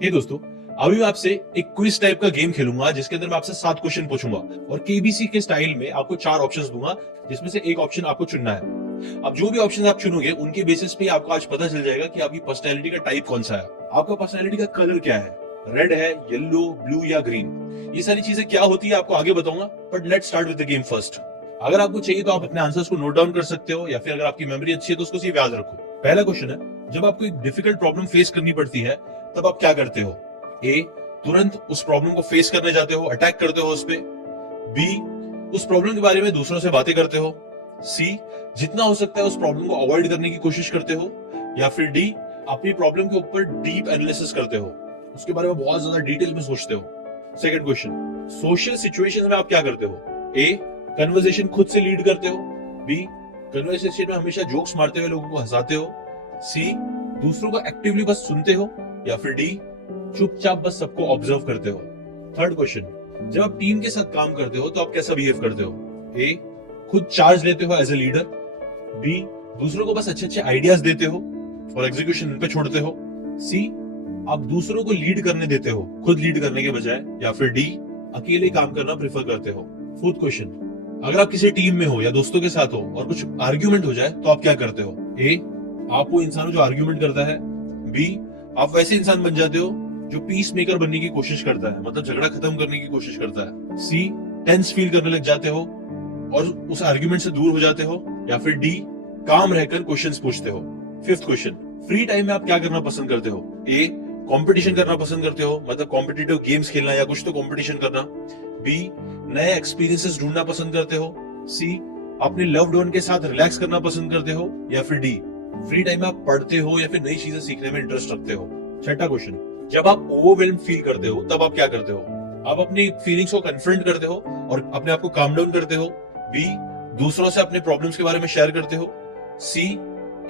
हे दोस्तों, अभी मैं आपसे एक क्विज टाइप का गेम खेलूंगा जिसके अंदर मैं आपसे 7 क्वेश्चन पूछूंगा और केबीसी के स्टाइल में आपको 4 ऑप्शंस दूंगा जिसमें से एक ऑप्शन आपको चुनना है। अब जो भी ऑप्शन आप चुनोगे उनके बेसिस पे आपको आज पता चल जाएगा कि आपकी पर्सनैलिटी का टाइप कौन सा है, आपका पर्सनैलिटी का कलर क्या है, रेड है, येलो, ब्लू या ग्रीन। ये सारी चीजें क्या होती है आपको आगे बताऊंगा, but let's start with the game first. अगर आपको चाहिए तो आप अपने आंसर्स को नोट डाउन कर सकते हो या फिर अगर आपकी मेमोरी अच्छी है तो उसको सिर्फ याद रखो। पहला क्वेश्चन है, जब आपको एक डिफिकल्ट प्रॉब्लम फेस करनी पड़ती है तब आप क्या करते हो? ए, तुरंत उस प्रॉब्लम को फेस करने जाते हो, अटैक करते हो उस पे। बी, उस प्रॉब्लम के बारे में दूसरों से बातें करते हो। सी, जितना हो सकता है उस प्रॉब्लम को अवॉइड करने की कोशिश करते हो। या फिर डी, अपनी प्रॉब्लम के ऊपर डीप एनालिसिस करते हो, उसके बारे में बहुत ज्यादा डिटेल में सोचते हो। सेकंड क्वेश्चन, सोशल सिचुएशंस में आप क्या करते हो? ए, कन्वर्सेशन खुद से लीड करते हो। बी, कन्वर्सेशन में हमेशा जोक्स मारते हुए लोगों को हंसाते हो। सी, दूसरों को एक्टिवली बस सुनते हो। या फिर डी, चुपचाप बस सबको ऑब्जर्व करते हो। थर्ड क्वेश्चन, जब आप टीम के साथ काम करते हो तो आप कैसा बिहेव करते हो? ए, खुद चार्ज लेते हो एज ए लीडर। बी, दूसरों को बस अच्छे अच्छे आइडियाज देते हो और एग्जीक्यूशन इन पे छोड़ते हो। सी, आप दूसरों को लीड करने देते हो खुद लीड करने के बजाय। या फिर डी, अकेले काम करना प्रेफर करते हो। फोर्थ क्वेश्चन, अगर आप किसी टीम में हो या दोस्तों के साथ हो और कुछ आर्ग्यूमेंट हो जाए तो आप क्या करते हो? ए, आप वो इंसान हो जो आर्ग्यूमेंट करता है। बी, आप वैसे इंसान बन जाते हो जो पीस मेकर बनने की कोशिश करता है, मतलब झगड़ा खत्म करने की कोशिश करता है। सी, टेंस फील करने लग जाते हो और उस आर्ग्यूमेंट से दूर हो जाते हो। या फिर डी, काम रहकर क्वेश्चंस पूछते हो। फिफ्थ क्वेश्चन, फ्री टाइम में आप क्या करना पसंद करते हो? ए, कंपटीशन करना पसंद करते हो, मतलब कॉम्पिटिटिव गेम्स खेलना या कुछ तो कंपटीशन करना। बी, नए एक्सपीरियंसेस ढूंढना पसंद करते हो। सी, अपने लव्ड वन के साथ रिलैक्स करना पसंद करते हो। या फिर डी, फ्री टाइम में आप पढ़ते हो या फिर नई चीजें सीखने में इंटरेस्ट रखते हो। छठा क्वेश्चन, जब आप ओवरवेल्म फील करते हो तब आप क्या करते हो? आप अपनी फीलिंग्स को कन्फ्रंट करते हो और अपने आप को काम डाउन करते हो। बी, दूसरों से अपने प्रॉब्लम्स के बारे में शेयर करते हो। सी,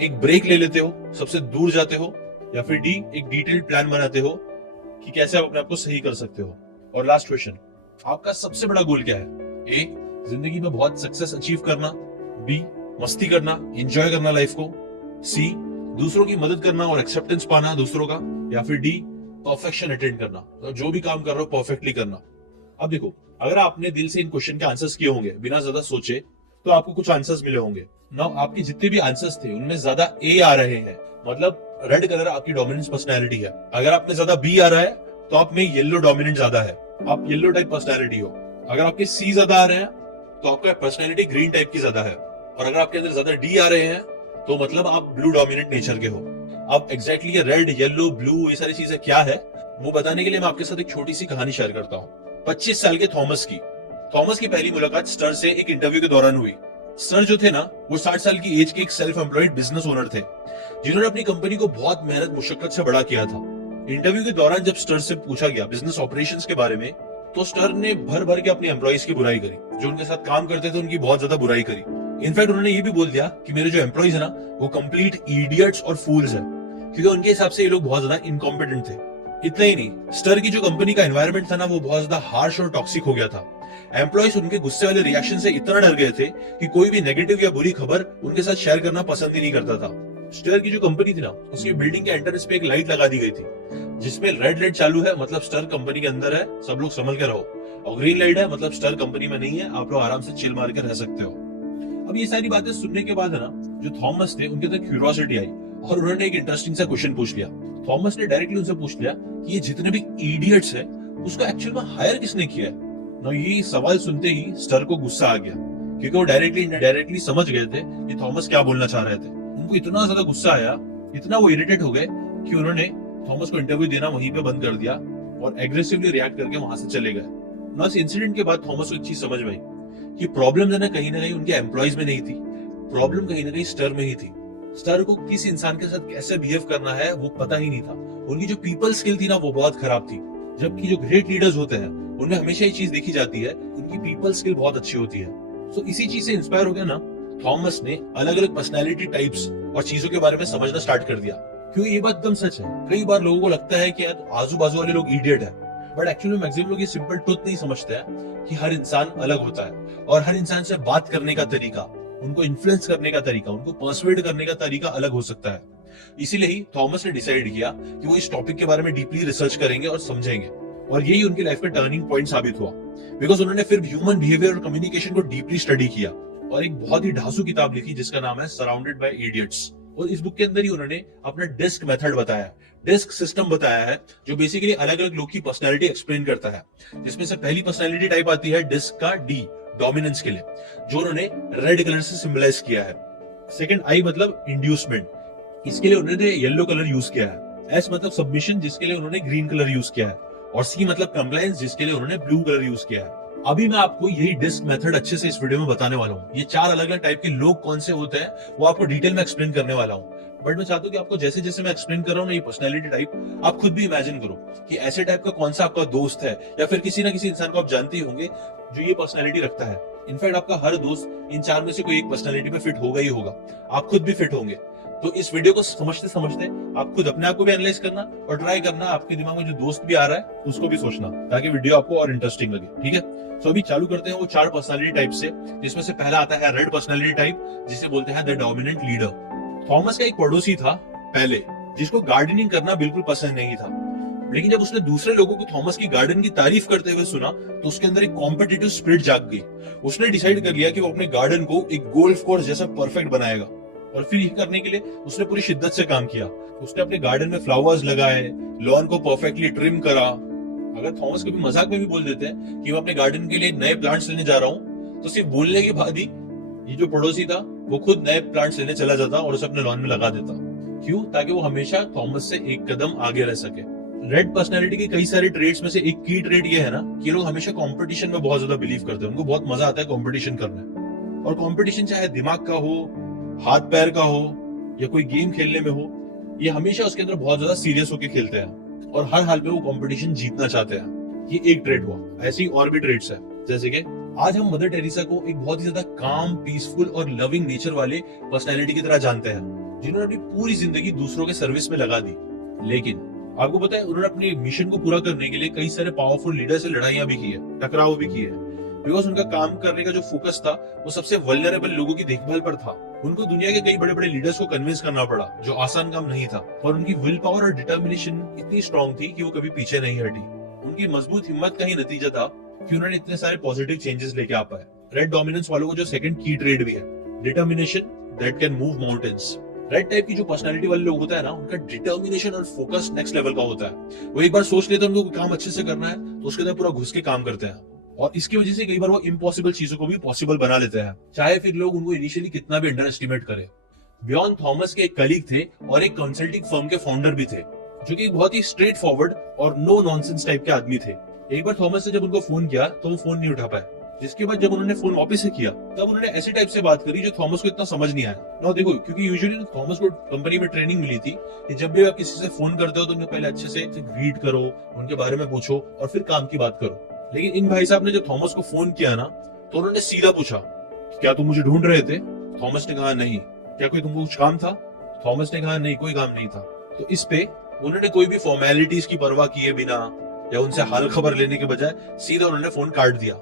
एक ब्रेक ले लेते हो, सबसे दूर जाते हो। या फिर डी, एक डिटेल्ड प्लान बनाते हो कि कैसे आप अपने आप को सही कर सकते हो। और लास्ट क्वेश्चन, आपका सबसे बड़ा गोल क्या है? ए, जिंदगी में बहुत सक्सेस अचीव करना। बी, मस्ती करना, एंजॉय करना लाइफ को। सी, दूसरों की मदद करना और एक्सेप्टेंस पाना दूसरों का। या फिर डी, परफेक्शन अटेंड करना, तो जो भी काम कर रहे हो परफेक्टली करना। अब देखो, अगर आपने दिल से इन क्वेश्चन के आंसर्स किए होंगे बिना ज्यादा सोचे तो आपको कुछ आंसर्स मिले होंगे। नाउ आपके जितने भी आंसर्स थे उनमें ज्यादा ए आ रहे हैं, मतलब रेड कलर आपकी डोमिनेंस पर्सनैलिटी है। अगर आप में ज्यादा बी आ रहा है तो आप में येलो डोमिनेंट ज्यादा है, आप येलो टाइप पर्सनैलिटी हो। अगर आपके सी ज्यादा आ रहे हैं तो आपका पर्सनैलिटी ग्रीन टाइप की ज्यादा है। और अगर आपके अंदर ज्यादा डी आ रहे हैं तो मतलब आप ब्लू डोमिनेंट नेचर के हो। अब एग्जैक्टली ये रेड, येलो, ब्लू ये सारी चीजें क्या है वो बताने के लिए मैं आपके साथ एक छोटी सी कहानी शेयर करता हूँ। 25 साल के थॉमस की पहली मुलाकात स्टर से एक इंटरव्यू के दौरान हुई। स्टर जो थे ना, वो 60 साल की एज के एक सेल्फ एम्प्लॉयड बिजनेस ओनर थे जिन्होंने अपनी कंपनी को बहुत मेहनत मुशक्कत से बड़ा किया था। इंटरव्यू के दौरान जब स्टर से पूछा गया बिजनेस ऑपरेशंस के बारे में तो स्टर ने भर भर के अपने एम्प्लॉइज की बुराई करी, जो उनके साथ काम करते थे उनकी बहुत ज्यादा बुराई करी। इनफैक्ट उन्होंने ये भी बोल दिया कि मेरे जो एम्प्लॉइज है ना वो कंप्लीट इडियट्स और फूल्स है, क्योंकि उनके हिसाब से ये लोग बहुत ज्यादा इनकॉम्पिटेंट थे। इतना ही नहीं, स्टर की जो कंपनी का एनवायरनमेंट था ना वो बहुत ज्यादा हार्श और टॉक्सिक हो गया था। एम्प्लॉइज उनके गुस्से वाले रिएक्शन से इतना डर गए थे कि कोई भी नेगेटिव या बुरी खबर उनके साथ शेयर करना पसंद ही नहीं करता था। स्टर की जो कंपनी थी ना उसकी बिल्डिंग के एंट्रेंस पे एक लाइट लगा दी गई थी जिसमें रेड लाइट चालू है, मतलब स्टर कंपनी के अंदर है, सब लोग संभल के रहो। और ग्रीन लाइट है, मतलब स्टर कंपनी में नहीं है, आप लोग आराम से चिल मार के रह सकते हो। अब ये सारी बातें सुनने के बाद है ना, जो थॉमस थे उनके अंदर क्यूरियोसिटी आई और उन्होंने एक इंटरेस्टिंग सा क्वेश्चन पूछ लिया। थॉमस ने डायरेक्टली उनसे पूछ लिया कि ये जितने भी इडियट्स है उसको एक्चुअल में हायर किसने किया है? ना ये सवाल सुनते ही स्टर को गुस्सा आ गया, क्योंकि वो डायरेक्टली समझ गए थे कि थॉमस क्या बोलना चाह रहे थे। उनको इतना ज्यादा गुस्सा आया, इतना वो इरिटेट हो गए कि उन्होंने थॉमस को इंटरव्यू देना वहीं पे बंद कर दिया और एग्रेसिवली रिएक्ट करके वहां से चले गए। ना इस इंसिडेंट के बाद थॉमस को एक चीज समझ में आई कि प्रॉब्लम ना कहीं उनके एम्प्लॉइज में नहीं थी, प्रॉब्लम कहीं ना कहीं स्टर में ही थी। स्टर को किस इंसान के साथ कैसे बिहेव करना है वो पता ही नहीं था। उनकी जो पीपल स्किल थी ना वो बहुत खराब थी, जबकि जो ग्रेट लीडर्स होते हैं उनमें हमेशा ये चीज देखी जाती है, उनकी पीपल स्किल बहुत अच्छी होती है। सो इसी चीज से इंस्पायर हो गया ना, थॉमस ने अलग अलग पर्सनैलिटी टाइप्स और चीजों के बारे में समझना स्टार्ट कर दिया। क्योंकि ये बात एकदम सच है, कई बार लोगों को लगता है कि यार आजू बाजू वाले लोग इडियट है, बट एक्चुअली मैक्सिमम लोग ये सिंपल ट्रुथ नहीं समझते हैं कि हर इंसान अलग होता है और हर इंसान से बात करने का तरीका, उनको इन्फ्लुएंस करने का तरीका, उनको पर्सुएड करने का तरीका अलग हो सकता है। इसीलिए ही थॉमस ने डिसाइड किया कि वो इस टॉपिक के बारे में डीपली रिसर्च करेंगे और समझेंगे, और यही उनकी लाइफ का टर्निंग पॉइंट साबित हुआ। बिकॉज उन्होंने फिर ह्यूमन बिहेवियर और कम्युनिकेशन को डीपली स्टडी किया और एक बहुत ही ढांसू किताब लिखी जिसका नाम है सराउंडेड बाय इडियट्स। और इस बुक के अंदर ही उन्होंने अपना डिस्क मेथड बताया, डिस्क सिस्टम बताया है, जो बेसिकली अलग अलग लोग की पर्सनैलिटी एक्सप्लेन करता है। जिसमें से पहली पर्सनैलिटी टाइप आती है डिस्क का डी, डोमिनेंस के लिए, जो उन्होंने रेड कलर से सिंबलाइज किया है। सेकंड आई मतलब इंड्यूसमेंट, इसके लिए उन्होंने येलो कलर यूज किया है। एस मतलब सबमिशन, जिसके लिए उन्होंने ग्रीन कलर यूज किया है। और सी मतलब कंप्लायंस, जिसके लिए उन्होंने ब्लू कलर यूज किया है। अभी मैं आपको यही डिस्क मेथड अच्छे से इस वीडियो में बताने वाला हूँ। ये 4 अलग अलग टाइप के लोग कौन से होते हैं वो आपको डिटेल में एक्सप्लेन करने वाला हूँ। बट मैं चाहता हूँ कि आपको जैसे जैसे मैं एक्सप्लेन कर रहा हूँ ना ये पर्सनैलिटी टाइप, आप खुद भी इमेजिन करो कि ऐसे टाइप का कौन सा आपका दोस्त है या फिर किसी ना किसी इंसान को आप जानते ही होंगे जो ये पर्सनैलिटी रखता है। इनफैक्ट आपका हर दोस्त इन 4 में से कोई एक पर्सनैलिटी में फिट होगा ही होगा। आप खुद भी फिट होंगे। तो इस वीडियो को समझते समझते आप खुद अपने आप को भी एनालाइज करना और ट्राई करना, आपके दिमाग में जो दोस्त भी आ रहा है उसको भी सोचना, ताकि वीडियो आपको और इंटरेस्टिंग लगे। ठीक है, तो अभी चालू करते हैं वो 4 पर्सनालिटी टाइप से, जिसमें से पहला आता है रेड पर्सनालिटी टाइप, जिसे बोलते हैं द डोमिनेंट लीडर। थॉमस का एक पड़ोसी था पहले, जिसको गार्डनिंग करना बिल्कुल पसंद नहीं था। लेकिन जब उसने दूसरे लोगों को थॉमस की गार्डन की तारीफ करते हुए सुना तो उसके अंदर एक कॉम्पिटिटिव स्पिरिट जाग गई। उसने डिसाइड कर लिया कि वो अपने गार्डन को एक गोल्फ कोर्स जैसा परफेक्ट बनाएगा, और फिर ये करने के लिए उसने पूरी शिद्दत से काम किया। उसने अपने गार्डन में फ्लावर्स लगाए, लॉन को परफेक्टली ट्रिम करा। अगर थॉमस कभी मजाक में भी बोल देते हैं कि मैं अपने गार्डन के लिए नए प्लांट्स लेने जा रहा हूँ, तो सिर्फ बोलने के बाद ही ये जो पड़ोसी था वो खुद नए प्लांट्स लेने चला जाता और उसे अपने लॉन में लगा देता। क्यों? ताकि वो हमेशा थॉमस से एक कदम आगे रह सके। रेड पर्सनैलिटी के कई सारे ट्रेड्स में से एक की ट्रेड ये है ना कि ये लोग हमेशा कंपटीशन में बहुत ज्यादा बिलीव करते हैं। उनको बहुत मजा आता है कंपटीशन करना, और कंपटीशन चाहे दिमाग का हो, हाथ पैर का हो, या कोई गेम खेलने में हो, ये हमेशा उसके अंदर बहुत ज्यादा सीरियस होकर खेलते हैं और हर हाल में वो कंपटीशन जीतना चाहते हैं। ये एक ट्रेड हुआ। ऐसी और भी ट्रेड्स है, जैसे कि आज हम मदर टेरेसा को एक बहुत ही ज्यादा काम, पीसफुल और लविंग नेचर वाले पर्सनैलिटी की तरह जानते हैं, जिन्होंने अपनी पूरी जिंदगी दूसरों के सर्विस में लगा दी। लेकिन आपको पता है उन्होंने अपने मिशन को पूरा करने के लिए कई सारे पावरफुल लीडर से लड़ाइयां भी की है, टकराव भी किए हैं। बिकॉज उनका काम करने का जो फोकस था वो सबसे वल्नरेबल लोगों की देखभाल पर था। उनको दुनिया के कई बड़े बड़े लीडर्स को कन्विंस करना पड़ा, जो आसान काम नहीं था। और उनकी विल पावर और डिटर्मिनेशन इतनी स्ट्रांग थी कि वो कभी पीछे नहीं हटी। उनकी मजबूत हिम्मत का ही नतीजा था कि उन्होंने इतने सारे पॉजिटिव चेंजेस लेके आ पाए। रेड डोमिनेंस वालों को जो सेकंड की ट्रेड भी है, determination that can move mountains. Red type की जो पर्सनालिटी वाले लोग होता है ना, उनका डिटर्मिनेशन और फोकस नेक्स्ट लेवल का होता है। वो एक बार सोच लेते हैं उनको काम अच्छे से करना है तो उसके अंदर पूरा घुस के काम करते हैं, और इसकी वजह से कई बार वो इम्पॉसिबल चीजों को भी पॉसिबल बना लेते हैं, चाहे फिर लोग उनको इनिशियली कितना भी अंडर एस्टिमेट करे। बियॉन थॉमस के एक कलीग थे और एक कंसल्टिंग फर्म के फाउंडर भी थे, जो कि बहुत ही स्ट्रेट फॉरवर्ड और नो नॉनसेंस टाइप के आदमी थे। एक बार थॉमस ने जब उनको फोन किया तो वो फोन नहीं उठा पाए, जिसके बाद जब उन्होंने फोन वापस से किया तब उन्होंने ऐसे टाइप से बात करी जो थॉमस को इतना समझ नहीं आया ना। देखो, क्योंकि यूजुअली थॉमस को कंपनी में ट्रेनिंग मिली थी कि जब भी आप किसी से फोन करते हो तो उन्हें पहले अच्छे से ग्रीट करो, उनके बारे में पूछो और फिर काम की बात करो। लेकिन इन भाई साहब ने जब थॉमस को फोन किया ना तो उन्होंने सीधा पूछा, क्या तुम मुझे ढूंढ रहे थे? थॉमस ने कहा नहीं। क्या कोई तुमको कुछ काम था? थॉमस ने कहा नहीं, कोई काम नहीं था। तो इस पे उन्होंने कोई भी फॉर्मेलिटीज की परवाह किए बिना या उनसे हाल खबर लेने के बजाय सीधा उन्होंने फोन काट दिया।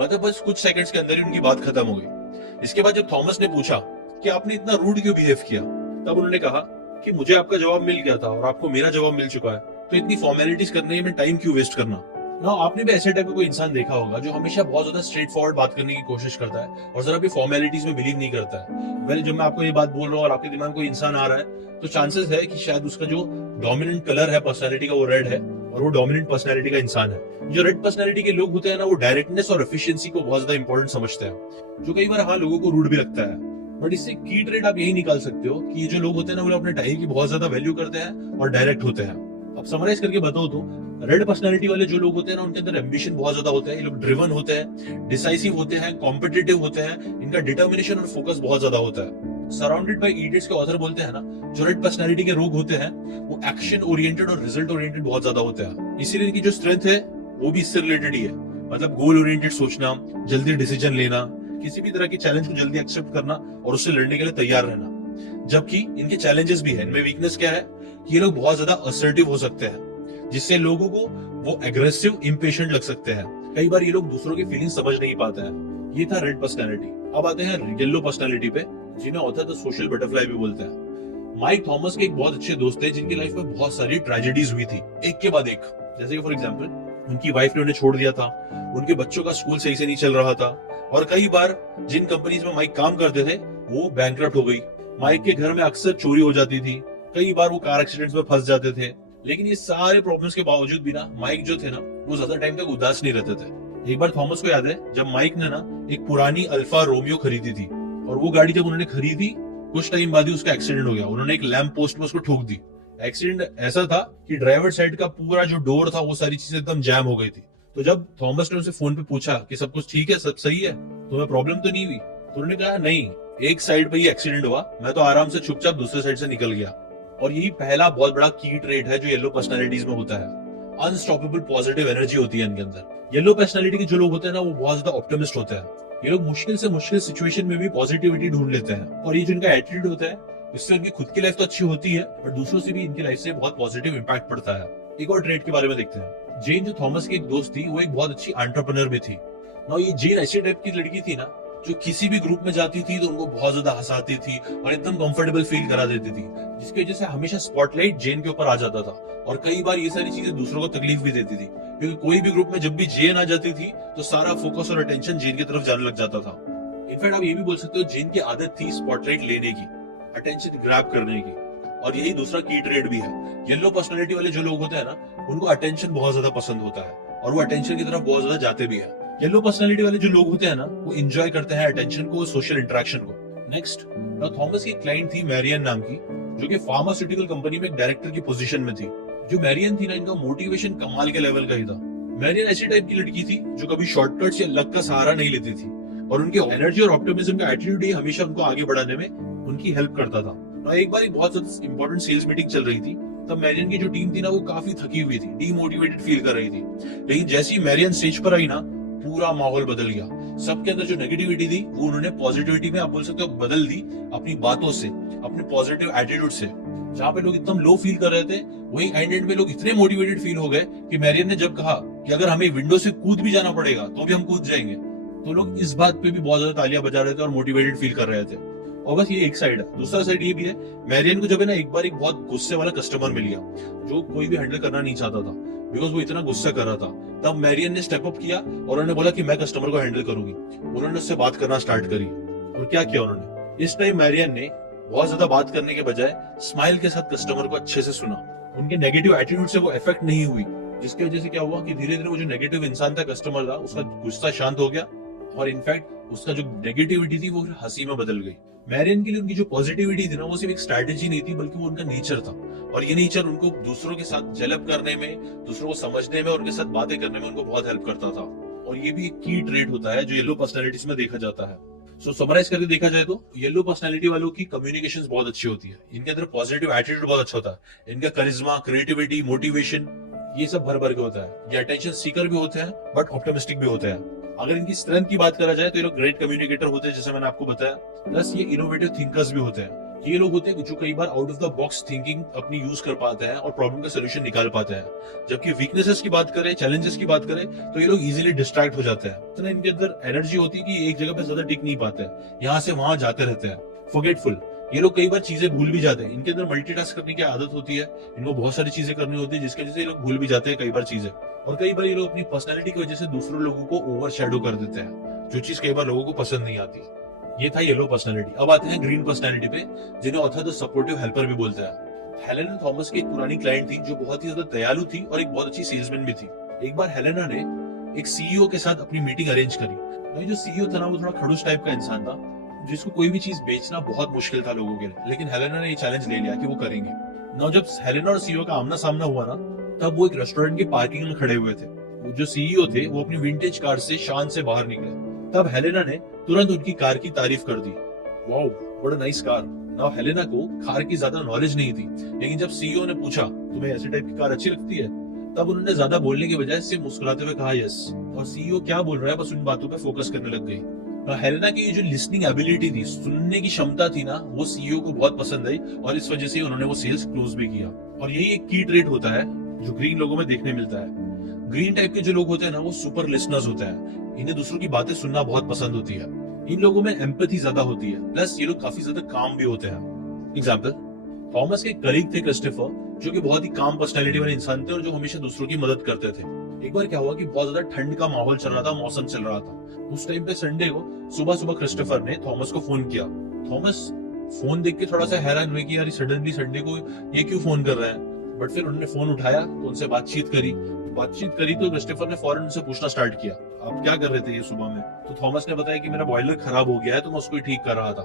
मतलब बस कुछ सेकंड्स के अंदर ही उनकी बात खत्म हो गई। इसके बाद जब थॉमस ने पूछा कि आपने इतना रूड क्यों बिहेव किया, तब उन्होंने कहा कि मुझे आपका जवाब मिल गया था और आपको मेरा जवाब मिल चुका है, तो इतनी फॉर्मेलिटीज करने में टाइम क्यों वेस्ट करना। ना आपने भी ऐसे टाइप का कोई इंसान देखा होगा जो हमेशा बहुत ज्यादा स्ट्रेट फॉरवर्ड बात करने की कोशिश करता है और जरा भी फॉर्मेलिटीज में बिलीव नहीं करता है। वेल, जब मैं आपको ये बात बोल रहा हूँ और आपके दिमाग में कोई इंसान आ रहा है तो चांसेस है कि शायद उसका जो डोमिनेंट कलर है पर्सनैलिटी का वो रेड है और वो डोमिनेंट पर्सनैलिटी का इंसान है। जो रेड पर्सनैलिटी के लोग होते हैं ना, वो डायरेक्टनेस और एफिशिएंसी को बहुत ज्यादा इंपॉर्टेंट समझते हैं, जो कई बार हाँ लोगों को रूड भी लगता है। बट इससे की ट्रेड आप यही निकाल सकते हो कि ये जो लोग होते हैं ना, वो अपने टाइम की बहुत ज्यादा वैल्यू करते हैं और डायरेक्ट होते हैं। अब समराइज करके बताओ तो रेड पर्सनैलिटी वाले जो लोग होते हैं ना, उनके अंदर एम्बिशन बहुत ज्यादा होता है। ये लोग ड्रिवन होते हैं, डिसाइसिव होते हैं, कॉम्पिटिटिव होते हैं, इनका डिटर्मिनेशन और फोकस बहुत ज्यादा होता है। सराउंडेड बाय इडियट्स के ऑथर बोलते हैं ना, जो रेड पर्सनैलिटी के रोग होते हैं वो एक्शन ओरिएंटेड और रिजल्ट ओरिएंटेड बहुत ज्यादा होते हैं। इसीलिए इनकी जो स्ट्रेंथ है वो भी इससे रिलेटेड ही है। मतलब गोल ओरिएंटेड सोचना, जल्दी डिसीजन लेना, किसी भी तरह के चैलेंज को जल्दी एक्सेप्ट करना और उससे लड़ने के लिए तैयार रहना। जबकि इनके चैलेंजेस भी है। इनमें वीकनेस क्या है कि ये लोग बहुत ज्यादा असर्टिव हो सकते हैं, जिससे लोगों को वो एग्रेसिव, इम्पेशेंट लग सकते हैं। कई बार ये लोग दूसरों की फीलिंग समझ नहीं पाते हैं। ये था रेड पर्सनैलिटी। अब आते हैं येलो पर्सनैलिटी पे, जिन्हें ऑथर द सोशल बटरफ्लाई भी बोलते हैं। माइक थॉमस के एक बहुत अच्छे दोस्त थे जिनकी लाइफ में बहुत सारी ट्रेजेडीज हुई थी, एक के बाद एक। जैसे कि फॉर एग्जांपल उनकी वाइफ ने उन्हें छोड़ दिया था, उनके बच्चों का स्कूल सही से नहीं चल रहा था, और कई बार जिन कंपनीज में माइक काम करते थे वो बैंकरप्ट हो गई। माइक के घर में अक्सर चोरी हो जाती थी, कई बार वो कार एक्सीडेंट्स में फंस जाते थे। लेकिन ये सारे प्रॉब्लम्स के बावजूद भी ना माइक जो थे ना वो ज्यादा टाइम तक उदास नहीं रहते थे। एक बार थॉमस को याद है जब माइक ने ना एक पुरानी अल्फा रोमियो खरीदी थी, और वो गाड़ी जब उन्होंने खरीदी कुछ टाइम बाद ही उसका एक्सीडेंट हो गया। उन्होंने एक लैंप पोस्ट में उसको ठोक दी। एक्सीडेंट ऐसा था कि ड्राइवर साइड का पूरा जो डोर था वो सारी चीजें एकदम जैम हो गई थी। तो जब थॉमस ने उनसे फोन पे पूछा कि सब कुछ ठीक है, सब सही है, तुम्हें प्रॉब्लम तो नहीं हुई, तो उन्होंने कहा नहीं, एक साइड पे ही एक्सीडेंट हुआ, मैं तो आराम से चुपचाप दूसरे साइड से निकल गया। और यही पहला बहुत बड़ा की ट्रेट है जो येलो पर्सनालिटीज में होता है। अनस्टॉपेबल पॉजिटिव एनर्जी होती है इनके अंदर। येलो पर्सनालिटी के जो लोग होते हैं ना वो बहुत ज्यादा ऑप्टिमिस्ट होते हैं। ये लोग मुश्किल से मुश्किल सिचुएशन में भी पॉजिटिविटी ढूंढ लेते हैं, और ये जो इनका एटीट्यूड होता है इससे उनकी खुद की लाइफ तो अच्छी होती है और दूसरों से भी इनकी लाइफ से बहुत पॉजिटिव इंपैक्ट पड़ता है। एक और ट्रेट के बारे में देखते हैं। जेन जो थॉमस की एक दोस्त थी वो एक बहुत अच्छी एंटरप्रेन्योर भी थी ना। ये जेन ऐसी टाइप की लड़की थी ना जो किसी भी ग्रुप में जाती थी तो उनको बहुत ज्यादा हंसाती थी और एकदम कंफर्टेबल फील करा देती थी, जिसकी वजह से हमेशा स्पॉटलाइट जेन के ऊपर आ जाता था। और कई बार ये सारी चीजें दूसरों को तकलीफ भी देती थी, क्योंकि कोई भी ग्रुप में जब भी जेन आ जाती थी तो सारा फोकस और अटेंशन जेन की तरफ जाने लग जाता था। इनफैक्ट आप ये भी बोल सकते हो जेन की आदत थी स्पॉटलाइट लेने की, अटेंशन ग्रैब करने की। और यही दूसरा की ट्रेड भी है। येलो पर्सनालिटी वाले जो लोग होते हैं ना उनको अटेंशन बहुत ज्यादा पसंद होता है और वो अटेंशन की तरफ बहुत ज्यादा जाते भी है। येलो पर्सनालिटी वाले जो लोग होते हैं ना वो एंजॉय करते हैं अटेंशन को, सोशल इंटरेक्शन को। नेक्स्ट, थॉमस की क्लाइंट थी मैरियन नाम की, जो कि फार्मास्यूटिकल कंपनी में एक डायरेक्टर की पोजीशन में थी। जो मैरियन थी ना इनका मोटिवेशन कमाल के लेवल का ही था। मैरियन ऐसी टाइप की लड़की थी जो कभी शॉर्टकट्स या लक का सहारा नहीं लेती थी, और उनके एनर्जी और ऑप्टिमिज्म का एटीट्यूड ही हमेशा उनको आगे बढ़ाने में उनकी हेल्प करता था। एक बार एक बहुत इंपॉर्टेंट सेल्स मीटिंग चल रही थी, तब मैरियन की जो टीम थी ना वो काफी थकी हुई थी, डीमोटिवेटेड फील कर रही थी। लेकिन जैसे ही मैरियन स्टेज पर आई ना पूरा माहौल बदल गया। सबके अंदर जो नेगेटिविटी थी वो उन्होंने पॉजिटिविटी में, आप बोल सकते हो, बदल दी अपनी बातों से, अपने पॉजिटिव एटीट्यूड से। जहाँ पे लोग एकदम लो फील कर रहे थे वही एंड में लोग इतने मोटिवेटेड फील हो गए कि मैरियन ने जब कहा कि अगर हमें विंडो से कूद भी जाना पड़ेगा तो भी हम कूद जाएंगे, तो लोग इस बात पे भी बहुत ज्यादा तालियां बजा रहे थे और मोटिवेटेड फील कर रहे थे। और बस ये एक साइड है। दूसरा साइड ये भी है, मैरियन को जब है ना एक बार एक बहुत गुस्से वाला कस्टमर मिल गया जो कोई भी हैंडल करना नहीं चाहता था, बिकॉज वो इतना गुस्सा कर रहा था। तब मैरियन ने स्टेप अप किया और उन्होंने बोला कि मैं कस्टमर को हैंडल करूंगी। उन्होंने उससे बात करना स्टार्ट करी, और क्या किया उन्होंने, इस टाइम मैरियन ने बहुत ज्यादा बात करने के बजाय स्माइल के साथ कस्टमर को अच्छे से सुना। उनके नेगेटिव एटीट्यूड से वो इफेक्ट नहीं हुई, जिसकी वजह से क्या हुआ कि धीरे धीरे वो जो नेगेटिव इंसान था, कस्टमर था, उसका गुस्सा शांत हो गया और इनफैक्ट उसका जो नेगेटिविटी थी वो हंसी में बदल गई। मैरियन के लिए उनकी जो पॉजिटिविटी थी ना वो सिर्फ एक स्ट्रैटेजी नहीं थी, बल्कि वो उनका नेचर था। और ये नेचर उनको दूसरों के साथ जेलअप करने में, दूसरों को समझने में और उनके साथ बातें करने में उनको बहुत हेल्प करता था। और ये भी एक की ट्रेट होता है जो येलो पर्सनैलिटीज में देखा जाता है। सो समराइज करके देखा जाए तो येलो पर्सनैलिटी वालों की कम्युनिकेशन बहुत अच्छी होती है, इनके अंदर पॉजिटिव एटीट्यूड बहुत अच्छा होता है, इनका करिश्मा, क्रिएटिविटी, मोटिवेशन ये सब भर भर के होता है। ये अटेंशन सीकर भी होते हैं बट ऑप्टिमिस्टिक भी होते हैं। अगर इनकी स्ट्रेंथ की बात करा जाए तो ये लोग ग्रेट कम्युनिकेटर होते हैं, जैसे मैंने आपको बताया। प्लस ये इनोवेटिव थिंकर्स भी होते हैं। ये लोग होते हैं जो कई बार out of the box thinking अपनी यूज कर पाते हैं और प्रॉब्लम का सोल्यूशन निकाल पाते हैं। जबकि वीकनेसेस की बात करें, चैलेंजेस की बात करें, तो ये लोग इजीली डिस्ट्रैक्ट हो जाते हैं। तो इनके अंदर एनर्जी होती है कि एक जगह पे ज्यादा टिक नहीं पाते, यहाँ से वहां जाते रहते हैं, फॉरगेटफुल। ये लोग कई बार चीजें भूल भी जाते हैं। इनके अंदर मल्टीटास्क करने की आदत होती है, इनको बहुत सारी चीजें करनी होती है, जिसकी वजह से ये लोग भूल भी जाते हैं कई बार चीजें। और कई बार ये लोग अपनी पर्सनैलिटी की वजह से दूसरों लोगों को ओवर शेडो कर देते हैं, जो चीज कई बार लोगों को पसंद नहीं आती है। ये था येलो पर्सनैलिटी। अब आते हैं ग्रीन पर्सनैलिटी पे, जिन्हें ऑथर द सपोर्टिव हेल्पर भी बोलते हैं। हेलेना थॉमस की एक पुरानी क्लाइंट थी जो बहुत ही ज्यादा दयालु थी और एक बहुत अच्छी सेल्समैन भी थी। एक बार हेलेना ने एक सीईओ के साथ अपनी मीटिंग अरेंज करी। जो सीईओ था ना वो थोड़ा खड़ूस टाइप का इंसान था, जिसको कोई भी चीज बेचना बहुत मुश्किल था लोगों के लिए। लेकिन हेलेना ने ये चैलेंज ले लिया कि वो करेंगे ना। जब हेलेना और सीईओ का आमना सामना हुआ ना, तब वो एक रेस्टोरेंट की पार्किंग में खड़े हुए थे। जो सीईओ थे वो अपनी विंटेज कार से शान से बाहर निकले। तब हेलेना ने तुरंत उनकी कार की तारीफ कर दी। Wow, what a nice car. Now Helena को कार की ज्यादा नॉलेज नहीं थी, लेकिन जब सीईओ ने पूछा तुम्हें ऐसे टाइप की कार अच्छी लगती है, तब उन्होंने ज्यादा बोलने के बजाय सिर्फ मुस्कुराते हुए कहा यस। और सीईओ क्या बोल रहा है बस उन बातों पे फोकस करने लग गई। हेलेना की जो लिसनिंग एबिलिटी थी, सुनने की क्षमता थी ना, वो सीईओ को बहुत पसंद आई और इस वजह से उन्होंने वो सेल्स क्लोज भी किया। और यही एक की ट्रेट होता है जो ग्रीन लोगों में देखने मिलता है। ग्रीन टाइप के जो लोग होते हैं ना वो सुपर लिसनर्स होते हैं। इन्हें दूसरों की बातें सुनना बहुत पसंद होती है। इन लोगों में एम्पैथी ज्यादा होती है, प्लस ये लोग काफी ज्यादा काम भी होते हैं। एग्जाम्पल, थॉमस के कलीग थे क्रिस्टोफर, जो कि बहुत ही काम पर्सनैलिटी वाले इंसान थे और जो हमेशा दूसरों की मदद करते थे। एक बार क्या हुआ कि बहुत ज्यादा ठंड का माहौल चल रहा था, मौसम चल रहा था। उस टाइम पे संडे को सुबह सुबह क्रिस्टोफर ने थॉमस को फोन किया। थॉमस फोन देख के थोड़ा सा हैरान हुए कि यार सडनली संडे को ये क्यों फोन कर रहे हैं, बट फिर उन्होंने फोन उठाया तो उनसे बातचीत करी तो क्रिस्टोफर ने फौरन उनसे पूछना स्टार्ट किया, आप क्या कर रहे थे ये सुबह में? तो थॉमस ने बताया कि मेरा बॉयलर खराब हो गया है तो मैं उसको ठीक कर रहा था।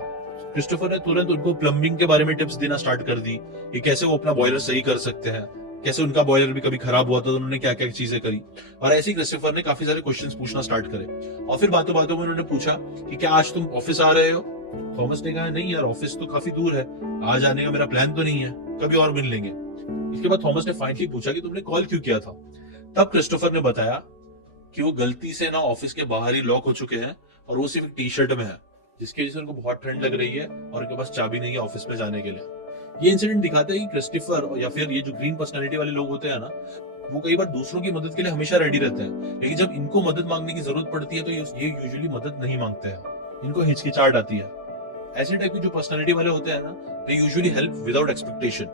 क्रिस्टोफर ने तुरंत उनको प्लम्बिंग के बारे में टिप्स देना स्टार्ट कर दी कि कैसे वो अपना बॉयलर सही कर सकते हैं, कैसे उनका बॉयलर भी कभी खराब हुआ था तो उन्होंने क्या क्या चीजें करी। और ऐसे ही क्रिस्टोफर ने काफी सारे क्वेश्चंस पूछना स्टार्ट करे। और फिर बातों बातों में उन्होंने पूछा कि क्या आज तुम ऑफिस आ रहे हो? थॉमस ने कहा नहीं यार, ऑफिस तो काफी दूर है, आज आने का मेरा प्लान तो नहीं है, कभी और मिल लेंगे। इसके बाद थॉमस ने फाइनली पूछा कि तुमने कॉल क्यों किया था? तब क्रिस्टोफर ने बताया कि वो गलती से ना ऑफिस के बाहर ही लॉक हो चुके हैं और वो सिर्फ एक टी शर्ट में है, जिसकी वजह से उनको बहुत ठंड लग रही है और उनके पास चाबी नहीं है ऑफिस में जाने के लिए। ये इंसिडेंट दिखाता है कि क्रिस्टोफर या फिर ये जो ग्रीन पर्सनालिटी वाले लोग होते हैं ना, वो कई बार दूसरों की मदद के लिए हमेशा रेडी रहते हैं, लेकिन जब इनको मदद मांगने की जरूरत पड़ती है तो ये यूजुअली मदद नहीं मांगते हैं, इनको हिचकिचाहट आती है। ऐसे टाइप की जो पर्सनालिटी वाले होते हैं ना, they usually help without expectation.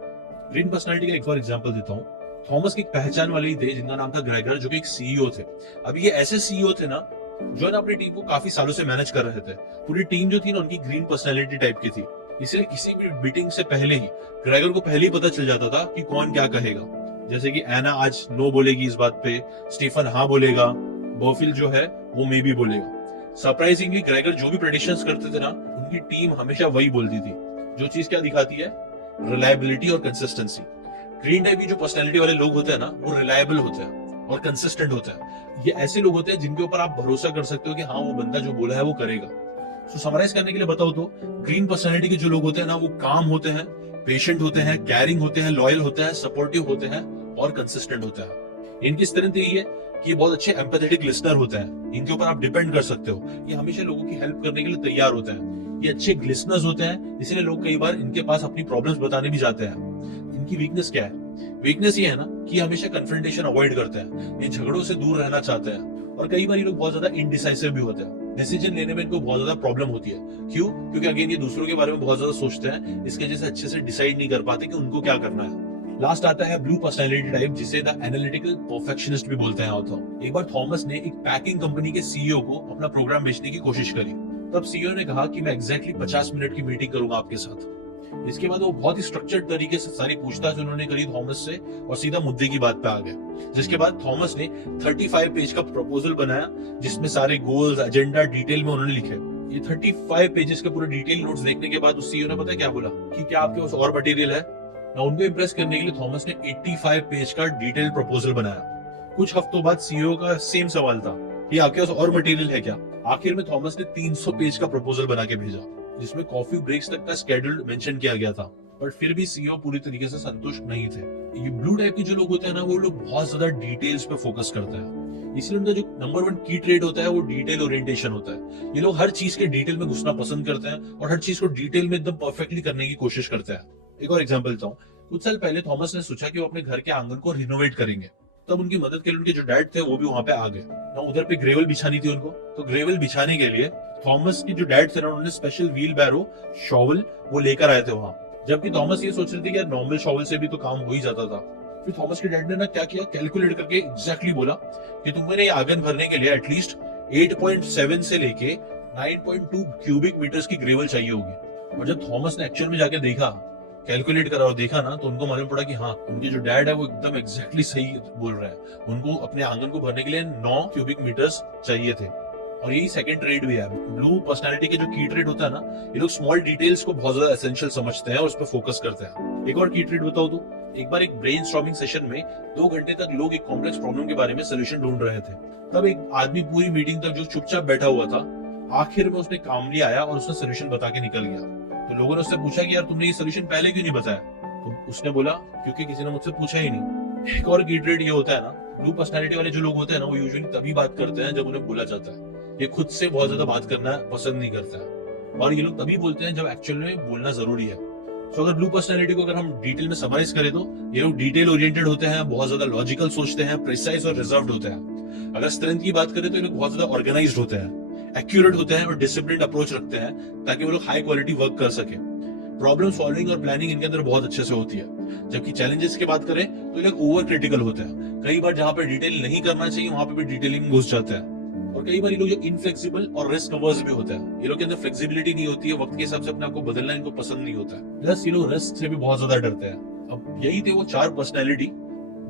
Green personality का एक और एग्जांपल देता हूँ। थॉमस की एक पहचान वाले ही थे जिनका नाम था ग्रेगर, जो कि एक सीईओ थे। अब ये ऐसे सीईओ थे ना जो ना अपनी टीम को काफी सालों से मैनेज कर रहे थे। पूरी टीम जो थी ना उनकी ग्रीन पर्सनालिटी टाइप की थी, इसलिए किसी भी मीटिंग से पहले ही ग्रेगर को पहले ही पता चल जाता था कि कौन क्या कहेगा। जैसे कि एना आज नो बोलेगी इस बात पे, स्टीफन हाँ बोलेगा, बर्फिल जो है वो मे भी बोलेगा। सरप्राइजिंगली ग्रेगर जो भी प्रेडिक्शंस करते थे ना, उनकी टीम हमेशा वही बोलती थी। जो चीज क्या दिखाती है? रिलायबिलिटी और कंसिस्टेंसी। ग्रीन टाइप की जो पर्सनैलिटी वाले लोग होते हैं ना, वो रिलायबल होते हैं और कंसिस्टेंट होते हैं। ये ऐसे लोग होते हैं जिनके ऊपर आप भरोसा कर सकते हो कि हाँ वो बंदा जो बोला है वो करेगा। सो समराइज करने के लिए बताओ तो ग्रीन पर्सनैलिटी के जो लोग होते हैं ना, वो काम होते हैं, पेशेंट होते हैं, कैरिंग होते हैं, लॉयल होते हैं, सपोर्टिव होते हैं और कंसिस्टेंट होते हैं। इनकी स्ट्रेंथ यही है कि ये बहुत अच्छे एम्पैथेटिक लिसनर होते हैं, इनके ऊपर आप डिपेंड कर सकते हो। ये हमेशा लोगों की हेल्प करने के लिए तैयार होते हैं। ये अच्छे लिसनर्स होते हैं, इसलिए लोग कई बार इनके पास अपनी प्रॉब्लम्स बताने भी जाते हैं। इनकी वीकनेस क्या है? वीकनेस ये है ना कि हमेशा कन्फ्रंटेशन अवॉइड करते हैं, ये झगड़ों से दूर रहना चाहते हैं और कई बार ये लोग बहुत ज्यादा इनडिसाइसिव भी होते हैं। डिसीजन लेने में इनको बहुत ज्यादा प्रॉब्लम होती है। क्यों? क्योंकि अगेन ये दूसरों के बारे में बहुत ज्यादा सोचते हैं, इसकी वजह से अच्छे से डिसाइड नहीं कर पाते कि उनको क्या करना है। लास्ट आता है ब्लू पर्सनैलिटी टाइप, जिसे द एनालिटिकल परफेक्शनिस्ट भी बोलते हैं। एक बार थॉमस ने एक पैकिंग कंपनी के सीईओ को अपना प्रोग्राम बेचने की कोशिश करी। तब सीईओ ने कहा कि मैं एग्जैक्टली 50 मिनट की मीटिंग करूंगा आपके साथ। इसके बाद वो बहुत ही स्ट्रक्चर्ड तरीके से सारी पूछताछ उन्होंने करी थॉमस से और सीधा मुद्दे की बात पे आ गए। जिसके बाद थॉमस ने 35 पेज का प्रपोजल बनाया, जिसमें सारे गोल्स, एजेंडा डिटेल में उन्होंने लिखे। ये 35 पेजेस के पूरे डिटेल नोट्स देखने के बाद उस सीईओ ने पता क्या बोला कि क्या आपके पास और मटेरियल है? ना उनको इम्प्रेस करने के लिए थॉमस ने 85 पेज का डिटेल प्रपोजल बनाया। कुछ हफ्तों बाद सीईओ का सेम सवाल था कि आपके पास और मटेरियल है क्या? आखिर में थॉमस ने 300 पेज का प्रपोजल बना के भेजा, जिसमें कॉफी ब्रेक्स तक का स्केड्यूल मेंशन किया गया था। पर फिर भी सीईओ पूरी तरीके से संतुष्ट नहीं थे। ये ब्लू टाइप के जो लोग होते हैं ना, वो लोग बहुत ज्यादा डिटेल्स पे फोकस करते हैं, इसलिए उनका जो नंबर 1 की ट्रेड होता है वो डिटेल ओरिएंटेशन होता है। ये लोग हर चीज के डिटेल में घुसना पसंद करते हैं और हर चीज को डिटेल में एकदम परफेक्टली करने की कोशिश करते हैं। एक और एग्जांपल देता हूँ। कुछ साल पहले थॉमस ने सोचा कि वो अपने घर के आंगन को रिनोवेट करेंगे। तब उनकी मदद के लिए उनके जो डैड थे वो भी वहां पे आ गए। ना उधर पे ग्रेवल बिछानी थी उनको, तो ग्रेवल बिछाने के लिए थॉमस की जो डैड थे ना, उन्होंने स्पेशल व्हील बैरो शॉवल वो लेकर आए थे वहां। जबकि थॉमस ये सोच रहे थे कि यार नॉर्मल शॉवल से भी तो काम हो ही जाता था। फिर थॉमस के डैड ने ना क्या किया, कैलकुलेट करके एग्जैक्टली बोला कि तुमको ये आंगन भरने के लिए एटलीस्ट 8.7 से लेके 9.2 क्यूबिक मीटर्स की ग्रेवल चाहिए होगी। और जब थॉमस ने एक्चुअल में जाके देखा, कैलकुलेट करा और देखा ना, तो उनको मालूम पड़ा कि हाँ, उनके जो डैड है वो एकदम एग्जैक्टली सही बोल रहे हैं। उनको अपने आंगन को भरने के लिए 9 क्यूबिक मीटर्स चाहिए थे। और यही सेकंड ट्रेड भी है। ब्लू पर्सनालिटी के जो की ट्रेड होता है ना, ये लोग स्मॉल डिटेल्स को बहुत ज्यादा एसेंशियल समझते हैं और उस पर फोकस करते हैं। एक और की ट्रेड बताओ तो, एक बार एक ब्रेनस्टॉर्मिंग सेशन में 2 घंटे तक लोग एक कॉम्प्लेक्स प्रॉब्लम के बारे में सोल्यूशन ढूंढ रहे थे। तब एक आदमी पूरी मीटिंग तक जो चुपचाप बैठा हुआ था, आखिर में उसने कामली आया और उसने सोल्यूशन बता के निकल गया। तो लोगों ने उससे पूछा कि यार तुमने ये सोल्यूशन पहले क्यों नहीं बताया? तो उसने बोला क्योंकि किसी ने मुझसे पूछा ही नहीं। एक और की ट्रेड ये होता है ना, ब्लू पर्सनालिटी वाले जो लोग होते हैं ना, वो यूजुअली तभी बात करते हैं जब उन्हें बोला जाता है। ये खुद से बहुत ज्यादा बात करना पसंद नहीं करता है और ये लोग तभी बोलते हैं जब एक्चुअल में बोलना जरूरी है। तो अगर ब्लू पर्सनालिटी को अगर हम डिटेल में समराइज करें तो ये लोग डिटेल ओरिएंटेड होते हैं, बहुत ज्यादा लॉजिकल सोचते हैं, प्रिसाइज और रिजर्व्ड होते हैं। अगर स्ट्रेंथ की बात करें तो ये लोग बहुत ज्यादा ऑर्गेनाइज्ड होते हैं, एक्यूरेट होते हैं और डिसिप्लिन्ड अप्रोच रखते हैं ताकि वो लोग हाई क्वालिटी वर्क कर सके। प्रॉब्लम सॉल्विंग और प्लानिंग इनके अंदर बहुत अच्छे से होती है। जबकि चैलेंजेस की बात करें तो ये लोग ओवर क्रिटिकल होते हैं। कई बार जहां पे डिटेल नहीं करना चाहिए वहां पे भी डिटेलिंग घुस जाते हैं। और कई बार ये लोग जो इनफ्लेक्सिबल और रिस्क अवर्स भी होते हैं। ये लोग के अंदर फ्लेक्सिबिलिटी नहीं होती है, वक्त के हिसाब से अपने आप को बदलना इनको पसंद नहीं होता है। प्लस ये लोग रिस्क से भी बहुत ज्यादा डरते हैं। अब यही थे वो 4 पर्सनैलिटी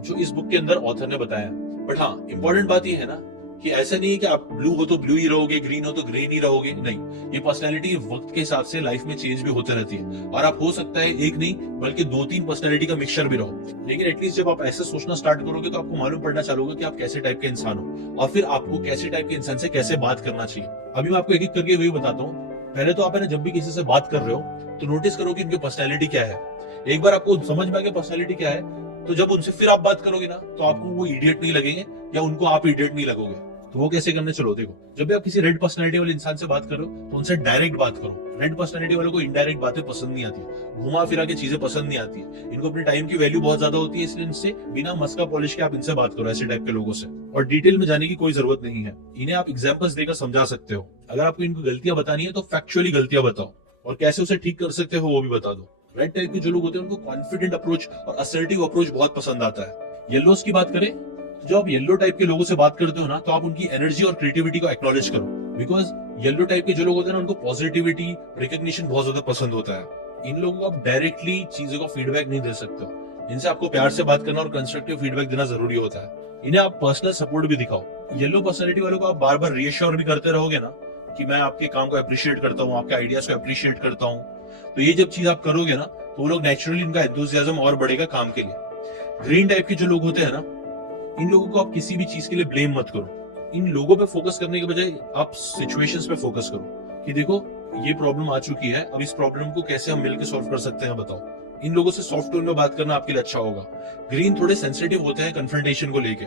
जो इस बुक के अंदर ऑथर ने बताया। बट हाँ, इंपॉर्टेंट बात ये है ना कि ऐसा नहीं है कि आप ब्लू हो तो ब्लू ही रहोगे, ग्रीन हो तो ग्रीन ही रहोगे। नहीं, ये पर्सनैलिटी वक्त के हिसाब से लाइफ में चेंज भी होते रहती है। और आप हो सकता है एक नहीं बल्कि 2-3 पर्सनैलिटी का मिक्सचर भी रहो। लेकिन एटलीस्ट जब आप ऐसे सोचना स्टार्ट करोगे तो आपको मालूम पड़ना चालू होगा कि आप कैसे टाइप के इंसान हो और फिर आपको कैसे टाइप के इंसान से कैसे बात करना चाहिए। अभी मैं आपको एक एक करके वही बताता हूँ। पहले तो आप जब भी किसी से बात कर रहे हो तो नोटिस करो कि इनकी पर्सनैलिटी क्या है। एक बार आपको समझ में आ गया पर्सनैलिटी क्या है, तो जब उनसे फिर आप बात करोगे ना तो आपको वो इडियट नहीं लगेंगे या उनको आप इडियट नहीं लगोगे। तो वो कैसे करने, चलो देखो। जब भी आप किसी रेड पर्सनैलिटी वाले इंसान से बात करो तो उनसे डायरेक्ट बात करो। रेड पर्सनैलिटी वालों को इनडायरेक्ट बातें पसंद नहीं आती, घुमा फिरा के चीजें पसंद नहीं आती है। इनको अपने टाइम की वैल्यू बहुत ज्यादा होती है, इसलिए इनसे बिना मस्का पॉलिश के आप इनसे बात करो, ऐसे टाइप के लोगों से। और डिटेल में जाने की कोई जरूरत नहीं है, इन्हें आप एग्जांपल्स देकर समझा सकते हो। अगर आपको इनको गलतियां बतानी है तो फैक्चुअली गलतियां बताओ और कैसे उसे ठीक कर सकते हो वो भी बता दो। रेड टाइप के जो लोग होते हैं उनको कॉन्फिडेंट अप्रोच और असर्टिव अप्रोच बहुत पसंद आता है। येलोस की बात करें तो जब आप येलो टाइप के लोगों से बात करते हो ना तो आप उनकी एनर्जी और क्रिएटिविटी को एक्नॉलेज करो। बिकॉज येलो टाइप के जो लोग होते हैं ना उनको पॉजिटिविटी, रिकॉग्निशन बहुत ज्यादा पसंद होता है। इन लोगों को आप डायरेक्टली चीजों का फीडबैक नहीं दे सकते हो। इनसे आपको प्यार से बात करना और कंस्ट्रक्टिव फीडबैक देना जरूरी होता है। इन्हें आप पर्सनल सपोर्ट भी दिखाओ। येलो पर्सनैलिटी वालों को आप बार बार रीअश्योर भी करते रहोगे ना कि मैं आपके काम को अप्रिशिएट करता हूँ, आपके आइडियाज को अप्रिशिएट करता हूँ, तो ये जब चीज आप करोगे ना तो वो लोग नेचुरली इनका एंथुसियाज्म और बढ़ेगा काम के लिए। ग्रीन टाइप के जो लोग होते हैं ना, इन लोगों को आप किसी भी चीज के लिए ब्लेम मत करो। इन लोगों पे फोकस करने के बजाय आप सिचुएशंस पे फोकस करो कि देखो ये प्रॉब्लम आ चुकी है, अब इस प्रॉब्लम को कैसे हम मिलकर सॉल्व कर सकते हैं, बताओ। इन लोगों से सॉफ्ट टोन में बात करना आपके लिए अच्छा होगा। ग्रीन थोड़े सेंसिटिव होते हैं कन्फ्रंटेशन को लेके।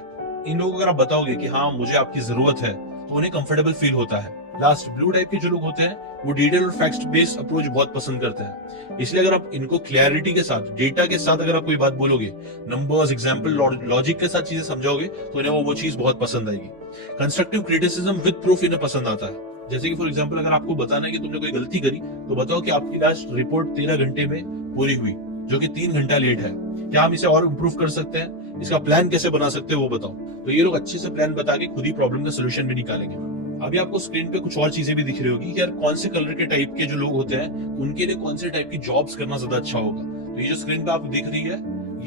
इन लोगों को अगर आप बताओगे कि हाँ मुझे आपकी जरूरत है तो उन्हें कंफर्टेबल फील होता है। लास्ट ब्लू टाइप के जो लोग होते हैं वो डिटेल और फैक्ट बेस्ड अप्रोच बहुत पसंद करते हैं। इसलिए अगर आप इनको क्लैरिटी के साथ, डेटा के साथ अगर आप कोई बात बोलोगे, नंबर्स, एग्जांपल, लॉजिक के साथ चीजें समझाओगे तो इन्हें वो चीज बहुत पसंद आएगी। कंस्ट्रक्टिव क्रिटिसिज्म विद प्रूफ इन्हें पसंद आता है। जैसे कि फॉर एग्जांपल अगर आपको बताना है कि तुमने कोई गलती करी तो बताओ कि आपकी लास्ट रिपोर्ट 13 घंटे में पूरी हुई जो कि 3 घंटा लेट है, क्या हम इसे और इम्प्रूव कर सकते हैं, इसका प्लान कैसे बना सकते हैं वो बताओ। तो ये लोग अच्छे से प्लान बता के खुद ही प्रॉब्लम का सोल्यूशन भी निकालेंगे। अभी आपको स्क्रीन पे कुछ और चीजें भी दिख रही होगी कि यार कौन से कलर के टाइप के जो लोग होते हैं उनके लिए कौन से टाइप की जॉब्स करना ज्यादा अच्छा होगा। तो ये जो स्क्रीन पे आपको दिख रही है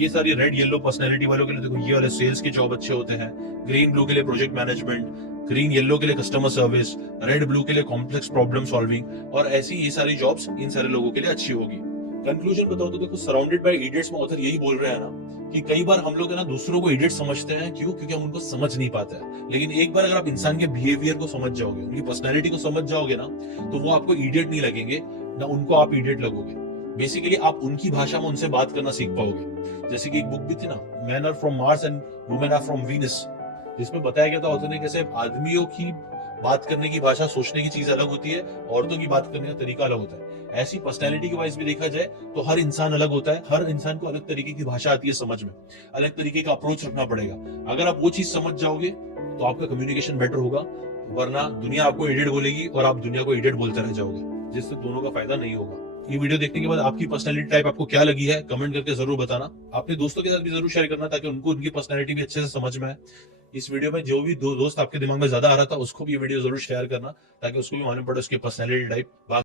ये सारी रेड येलो पर्सनैलिटी वालों के लिए देखो, ये वाले सेल्स के जॉब अच्छे होते हैं। ग्रीन ब्लू के लिए प्रोजेक्ट मैनेजमेंट, ग्रीन येलो के लिए कस्टमर सर्विस, रेड ब्लू के लिए कॉम्प्लेक्स प्रॉब्लम सॉल्विंग, और ऐसी ये सारी जॉब्स इन सारे लोगों के लिए अच्छी होगी। कंक्लूजन बताओ तो देखो, सराउंडेड बाय इडियट्स में ऑथर यही बोल रहे हैं ना कि कई बार हम लोग है ना दूसरों को इडियट समझते हैं। क्यों? क्योंकि हम उनको समझ नहीं पाते हैं। लेकिन एक बार अगर आप इंसान के बिहेवियर को समझ जाओगे, उनकी पर्सनैलिटी को समझ जाओगे ना तो वो आपको इडियट नहीं लगेंगे, ना उनको आप इडियट लगोगे। बेसिकली आप उनकी भाषा में उनसे बात करना सीख पाओगे। जैसे कि एक बुक भी थी ना, men are from Mars and women are from Venus, जिसमें बताया गया था ऑथर ने कैसे आदमियों की बात करने की भाषा, सोचने की चीज अलग होती है, औरतों की बात करने का तरीका अलग होता है। ऐसी पर्सनैलिटी के वाइज भी देखा जाए तो हर इंसान अलग होता है। हर इंसान को अलग तरीके की भाषा आती है समझ में, अलग तरीके का अप्रोच रखना पड़ेगा। अगर आप वो चीज समझ जाओगे तो आपका कम्युनिकेशन बेटर होगा, वरना दुनिया आपको इडियट बोलेगी और आप दुनिया को इडियट बोलते रह जाओगे, जिससे दोनों का फायदा नहीं होगा। ये वीडियो देखने के बाद आपकी पर्सनैलिटी टाइप आपको क्या लगी है कमेंट करके जरूर बताना। अपने दोस्तों के साथ भी जरूर शेयर करना ताकि उनको उनकी पर्सनैलिटी भी अच्छे से समझ में आए। इस वीडियो में जो भी दोस्त आपके दिमाग में ज्यादा आ रहा था उसको भी ये वीडियो जरूर शेयर करना ताकि उसको भी मालूम पड़े उसकी पर्सनैलिटी टाइप।